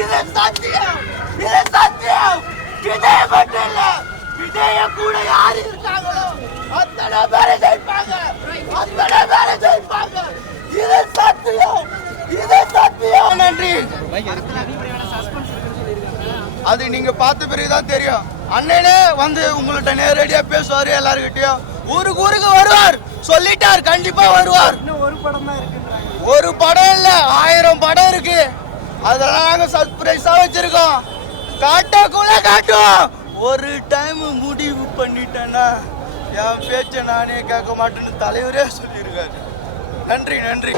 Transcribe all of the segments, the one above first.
இது சத்தியம், இது சத்தியம். விஜய் மட்டும் இல்ல, விஜய கூட யாரு இருக்காங்களோ அத்தனை பேரை ஜெயிப்பாங்க, அத்தனை பேரை ஜெயிப்பாங்க. இது சத்தியம், இது சத்தியம். நன்றி. அது நீங்க பார்த்த பிறகுதான் தெரியும். அண்ணனே வந்து உங்கள்கிட்ட நேரடியா பேசுவாரு, எல்லாருக்கிட்டையும் ஊருக்கு வருவார் சொல்லிட்டார், கண்டிப்பா வருவார். ஒரு படம் இல்ல 1000 படம் இருக்கு, அதெல்லாம் நாங்க சர்ப்ரைஸா வச்சிருக்கோம். காட்டக்குள்ள காட்டுவோம். ஒரு டைம் முடிவு பண்ணிட்டேன்னா என் பேச்ச நானே கேட்க மாட்டேன்னு தலைவரே சொல்லியிருக்காரு. நன்றி நன்றி.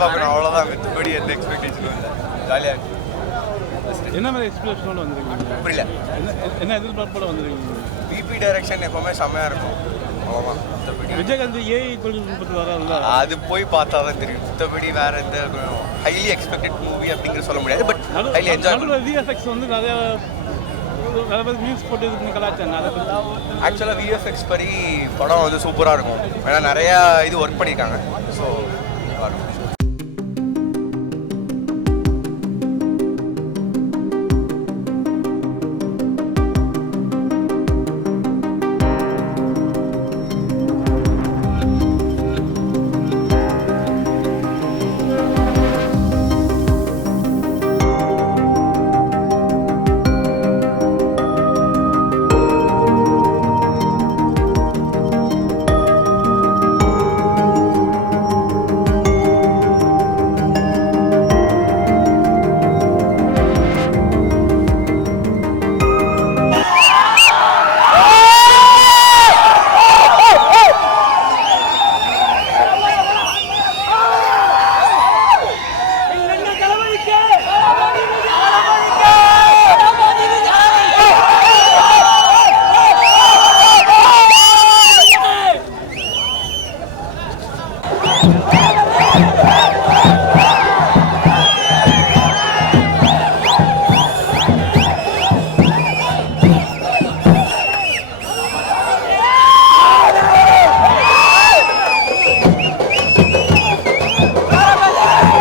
பார்க்கணும் அவ்வளோதான், மித்தபடி எந்த எக்ஸ்பெக்டேஷனும் இல்லை. ஜாலியாக இருக்கு. என்ன மாதிரி எக்ஸ்பெக்டேஷனோட வந்துருக்கீங்க? புரியல. என்ன எதிர்பார்ப்போட வந்துருக்கீங்க? பிபி டைரக்ஷன் எப்பவுமே செம்மையாக இருக்கும், அவ்வளோதான். மற்றபடி விஜயகாந்த் ஏஐ தொழில்நுட்பத்தில் வராதுல்ல, அது போய் பார்த்தா தான் தெரியும். மற்றபடி வேற எந்த ஹைலி எக்ஸ்பெக்டட் மூவி அப்படிங்கிற சொல்ல முடியாது. But highly enjoy. விஎஃப்எக்ஸ் வந்து நிறைய நியூஸ் போட்டு கலாச்சாரம். ஆக்சுவலாக விஎஃப்எக்ஸ் படி படம் வந்து சூப்பராக இருக்கும். ஏன்னா நிறையா இது ஒர்க் பண்ணியிருக்காங்க. ஸோ